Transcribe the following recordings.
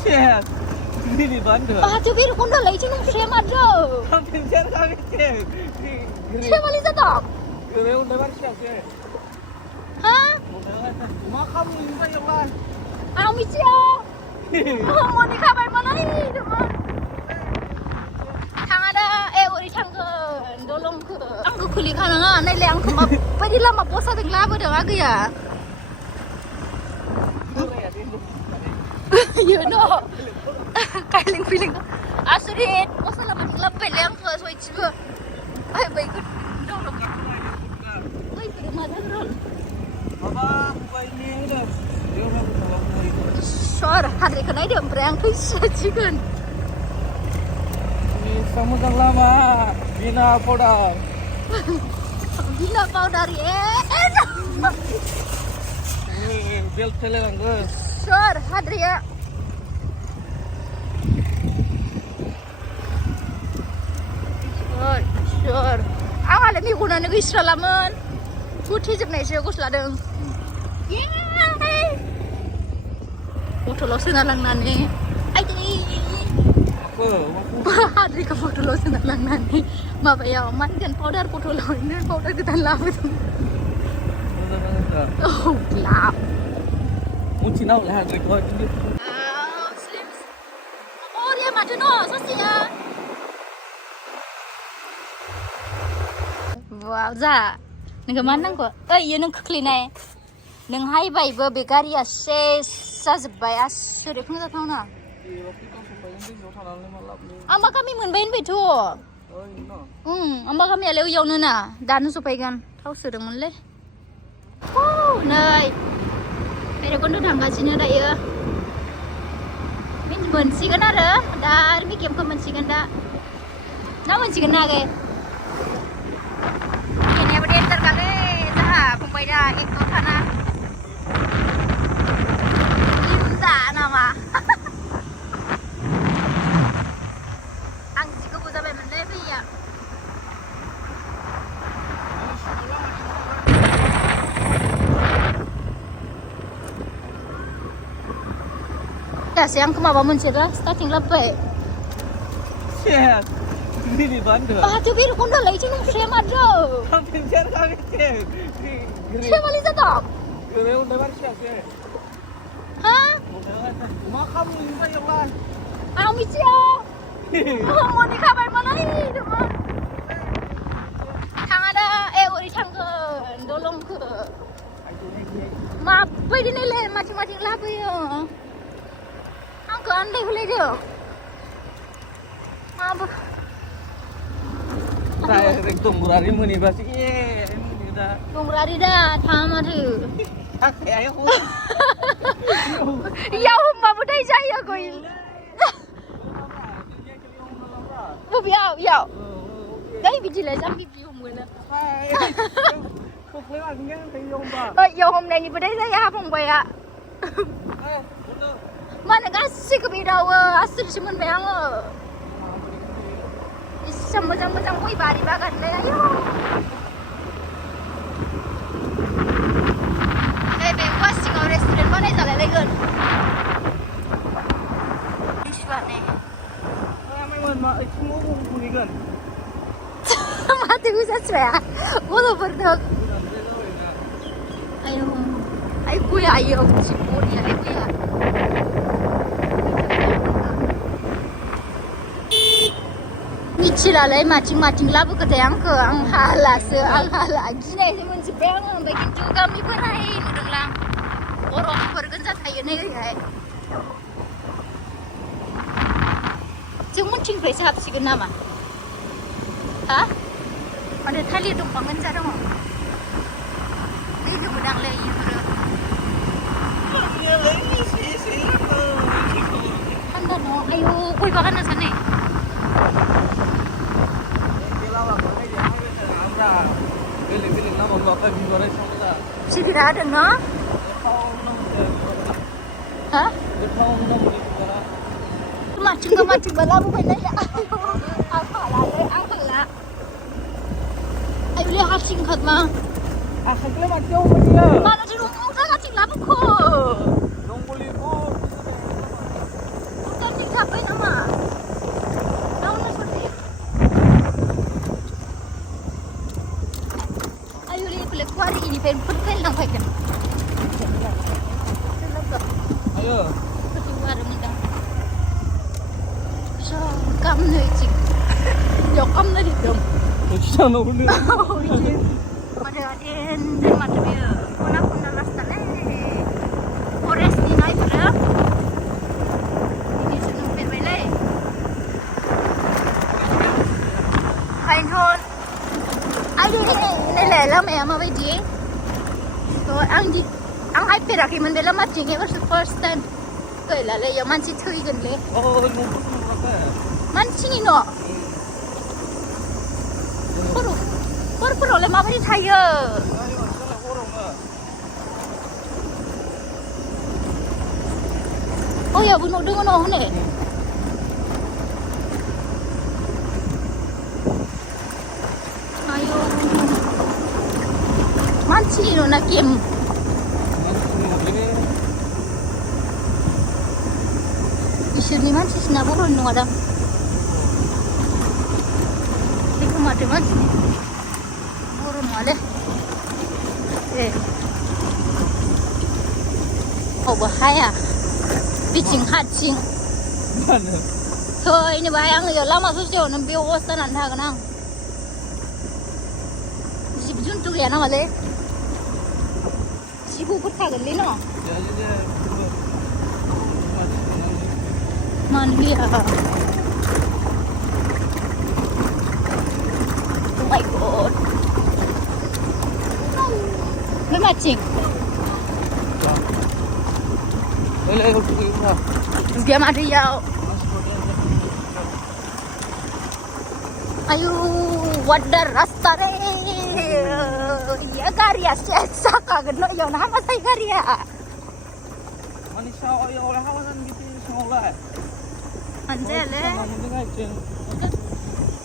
Shit. Ini bandel. Baju biru kau dah lagi nung share macam. Kamu share kami share. Share malis tak? Kau udah mana share? Hah? Mak kamu ini yang lain. Ami siapa? Mau nikah by mana ini teman? Tang ada, uri tang ke, dolong ke. Angku kulit kanan, nai leang ke, pergi lama bosan dengan apa dah lagi ya? You know, kailing feeling. Asurit, bosan lama tinggal leang ke, so itu. Ay, baik tu, dolong. Ay, pergi mana dolong? Bapa, buat ini ada. Dia orang buat ini. Sure, hari kena dia berang tu chicken. Ini samudra lama, bina powder. Bina powder Ini bel tele langgar. Sure, hari ya. Sure. Awal ni guna ni Israel laman. Putih je ni saya gusla deng. Foto lo senalang nani. Aje. Apa? Hari ke foto lo senalang nani. Mama ya, man kan powder foto lo ini powder kita lap itu. Oh, lap. Mungkin nak lah record ini. Slim. Oh, dia macam no, sosia. Wow, za. Nengah mana kau? Iya nengah clean ay. Neng hai bai ba begari ase sazbai asure phung tahu na. Amba kami munbain betu. Amba kami aleu yau na. Danu supaya kan. Tahu sedang mun le. Oh, nai. Mere kondo dhanga sini ada ya. Min benci kan ada. Dar mi kem benci kan da. Na benci kan na ke. Ini apa dia terkale. Dah, pembai dah ekor tanah. Nama. Ang jika buat apa mana ya? Ya, siang kemana muncul starting lepas. Shit. Ini bandel. Baju biru kau dah lagi nung share macam. Kamu share kami share. Share malis tak? Kau udah mana share? Hah? Mak kamu ini yang lain. Ami siapa? Mau nikah by mana ini teman? Tang ada, uri tang ke, dolong ke. Ma, pergi ni le, macam-macam lah ya. Angkat andai boleh je. Apa? Saya tunggu hari ini pasti. Ini dah. Tunggu hari dah, tama tu. Ayo. Ya, umma budai jaya koi. Biar, ya. Dah biji lah, jangan biji umma. Kau kelihatan ni kan yang ba. Oh, ya umma ni budai jaya apa umma ya? Mana kasih kebidawa, asal cuma bayang. Macam-macam koi bari bagan le ayo. Restoran mana jalan lagi? Iswan ni. Ramai mana? Semua orang pun kan. Mati bisa cuy. Bodoh berdek. Ayo, ayo ya, ayo cipur ya, ayo ya. Ni cilalai macing-macing labu ketayang ke ang halas, Gini sih mesti pengen bagi juga mi berai ni lang. Orang bergenjat ayo ni ya. Cuma cing siapa sih nama? Hah? Ada tali tu pengenjat dong. Ini bedang leh ini bro. Ya lagi sih. Anda no, ayo koi bagan na sana. Bilik-bilik nama bakal digoreng sama. Si tidak ada no? Hah? Macing bala bukan ya. Apalah. Ayo lihat hacing kat mah. Akhirnya macam dia. Mana di rumah kan hacing lah buku. Dong boleh go. sampai nama. Naon seperti. Ayo lihat pelek kuari ini pen lang pakai. Ayo. Seperti warung dah. So, kamu nih cik. Yo kamu nih dong. Kita nak beli. Oh iya. Ada dan macam ya. Puna rasta nih. Forest di naik berapa? Ini sudah berbelai. Kain hon. Ayo ini lelah me ama biji. So ang hype perak iman bela matching it was the first time. Kau lelah ya manci thui kan le. Oh, ini berapa? Manci ni no. Puru le ma beri thaya. Ayo, sana orang ah. Oh ya bunuh dengan oh ni. Ayo. Manci ni no nak game. Isirni manci sina burun no ada. Iku mate manci. Burun wale. Oh bahaya. Bicing hacing. Mana? Thôi ini bayang ya lama susah nampi osan anda kenang. Si juntuk ya nama le. Si buku tak geli no. Ya. Mandi ya. Oh my god. Lemacing. Ayo pergi rumah. Dia mati ya. Ayo wadar rasta re. Ya karya sesa kagak no ya nama saya karya. Manisya ayo oleh kawasan gitu seolah. Anjele. Mending aja.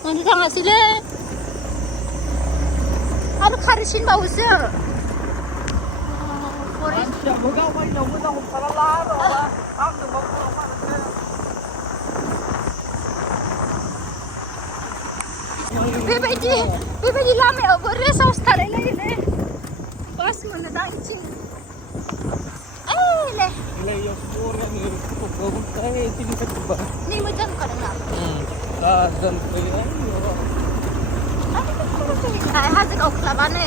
Mandi tangga sile. Aduh karisin bau se. Manisya begal main dong begal salah laro lah. Am tu bawa rumah nanti. Bebeji lame obore saustar ele. Pas mana dancing. Le. Ile yo suara ni kau kai sini kecoba. Ni macam kadang nak. Dan ayo. Ay hazır oklabanı.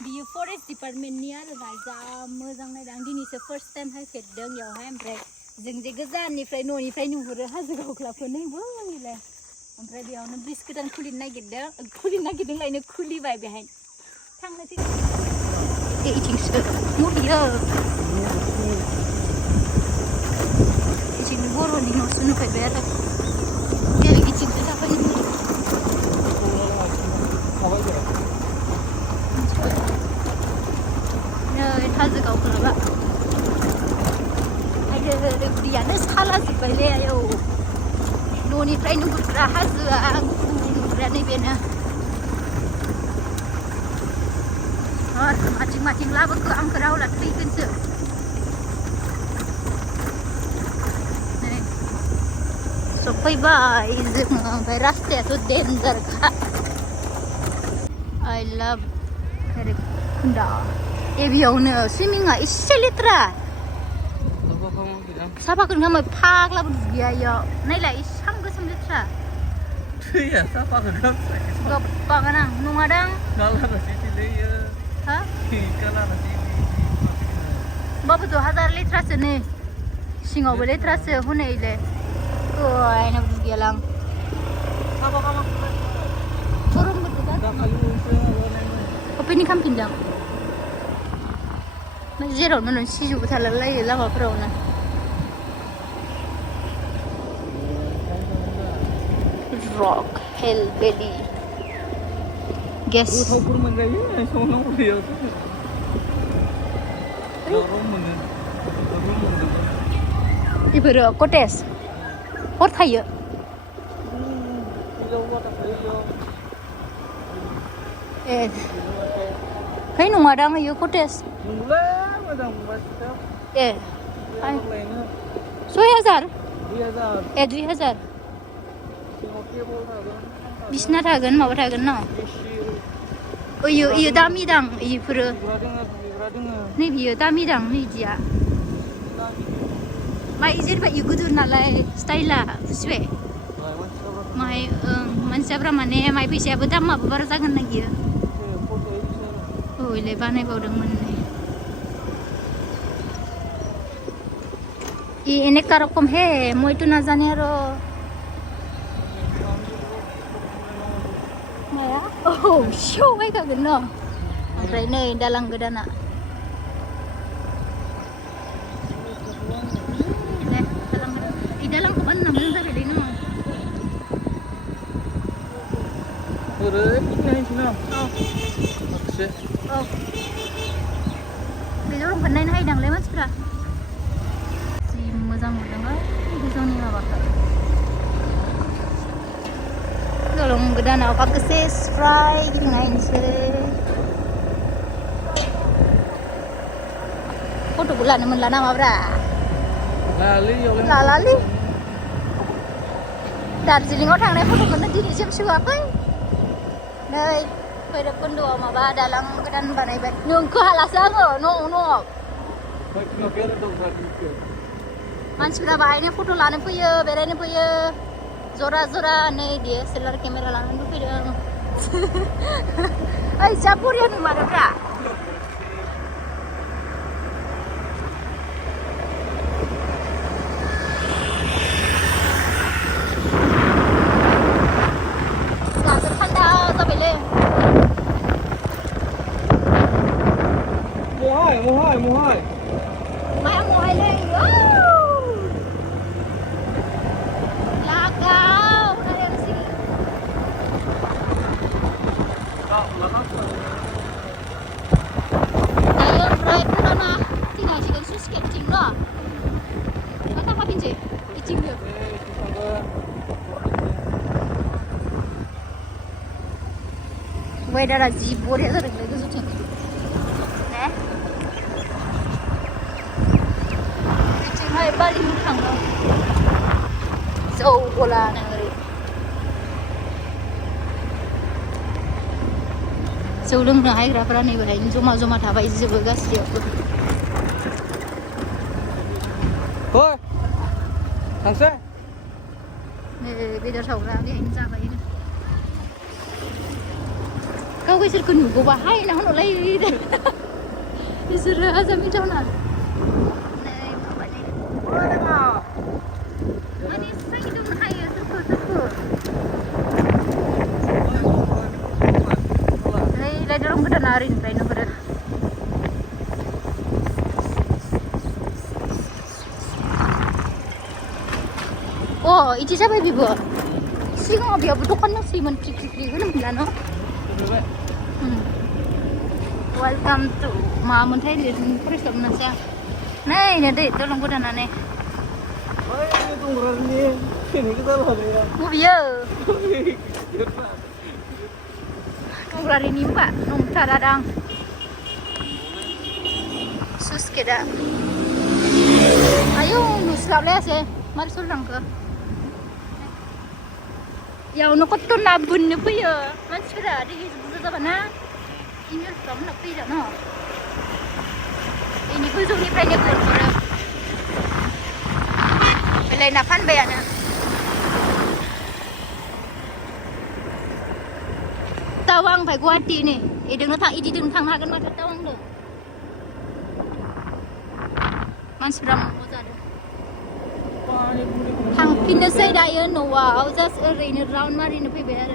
Di forest department ni ada raja mezang naik dang dini first time hai fedeng ya hai ampai jeng gojan nifrai nifrai nuhur hazır oklaban ni boleh le. Ampai dia orang biskuit dan kulin naik gedeng lainnya kuli bay behind. Thang nanti. Icing se, mulia. Icing boro di masuk ke berak. Kali icing tu apa ni? Hazır kau kelaba. Ada dia ni salah sebalik ayo. Noni try nunggu hazır aku berani bena. Macing-macing laba ke angkerau lah trikin se. So bye by raste to danger ka. I love Kunda. Ebiauna swimming ah iselitra. Siapa kan kamu pak lah dia ya. Naila isang kesem litra. Iya, siapa kan? Gapa kan nungadang. Kalah nasi dia. Hah? Kalah nasi. Bapak tu 1000 litra sini. Singa boleh litra se hune ile. Oh, ay na dia lang. Apa kamu? Turun betul kan? Tak kayu Apa ni kan pinjam? Mas zero menun siju betul lagi lama perahu na. Rock Hillbilly. Guess. Tahu pun menggaya, semua orang dia. Orang mana? Ibu kotes. Or thaya. Hay nunggu ada nggak yuk kotes? Mulai macam macam. Eh, Yang lainnya. 6,000? 2,000. 2,000. Oke boleh. Bisna थागोन माबा थागोन न? इयो दामि दां इफोरो नै बियो दामि दां नै इदिया माय जेनेबा इ गोदोर नालाय स्टाइला बुजिबाय माय मानसिफ्रा माने माय फैसायाबो दामाबो बारा जागोन नागियो इलाय बानायबावदोंमोन এনেকা রকম হে মইতো নাজানি আৰু माया सेवबायखागोन न ओमफ्राय नै दालां गोदाना dalamku kan namun dari dino. Ini sini. Oh. Maksud. Oh. Di dalam kan naik dang lemas pra. Si muzang muzang di zona apa kah? Dalam gedana apa keses fry gini ngain sih. Foto bulan namun lana apa pra? Lali. Darjeeling थांनाय फट'खौनो दिनैसिम सुवाखै नै भैरबकुन्द'आव माबा दालां गोदान बानायबाय नोंखौ हालासो आङो न'आव मानसिफ्रा बाहायनो फट' लानो फैयो बेरायनो फैयो जरा नै DSLR केमेरा लानानै फैदों ओइ जा बरिया नुमारोब्रा Muhai. Maya muhai le. Wow. Lagaw. Ada yang sini. Ayo, right pun na. Tinggal sih sus kencing lo. Kata apa pinje? Kencing dia. Weather aji boleh ada lagi tu sih. Balik utang lo, jauh bola negeri. Sebelum naik berapa nih bahaya, joma thaba isi begas dia. Hoi, Hanse. Beda saudara dia ini siapa ini? Kau kisir kenu gua bahaya, nah ono lagi deh. Disuruh aja minta na. Dalam kedan arin plano ber. Oh, itu siapa ibu? Singo biar butuhkan nasi menteri kan bilang no. Welcome to Mamun Thailand. Terus kamu nasi. Nah, ini deh, tolong kedan aneh. Oh, ini tungguran ni. Ini kita lah ya. Oh iya. Tungguran ini pak, nung taradang. Sus keda. Ayo, nuslap le sih. Mari sulang ke. Ya, nak tu nabun ni pun ya. Macam mana? Di sini apa na? Ini kamu nak pergi tak no? Ini pun suni pergi pun. Belai nafan bayarnya. Tawang phải Guwahati nih. Đừng thang hagan mata tawang dong. Mansram moza deh. Hang pindah saya dah Noah. Just rain round mari ni pergi bayar.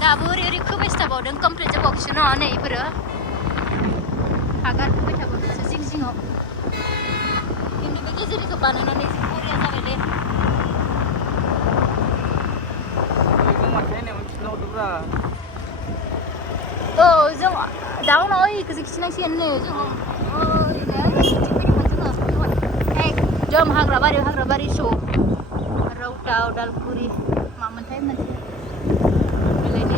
Dah boleh request apa? Dan komplain je box no ane ibu. Agar kita box sing oh. Ini begitu jadi tu banana ni boleh aja boleh. Itu macam ni macam nak dura. Oh, jom down oi kecil nasi ni jom. Oh, ini jom hagra bari show. Rautau dalpuri Mamun Thailand. Beli ni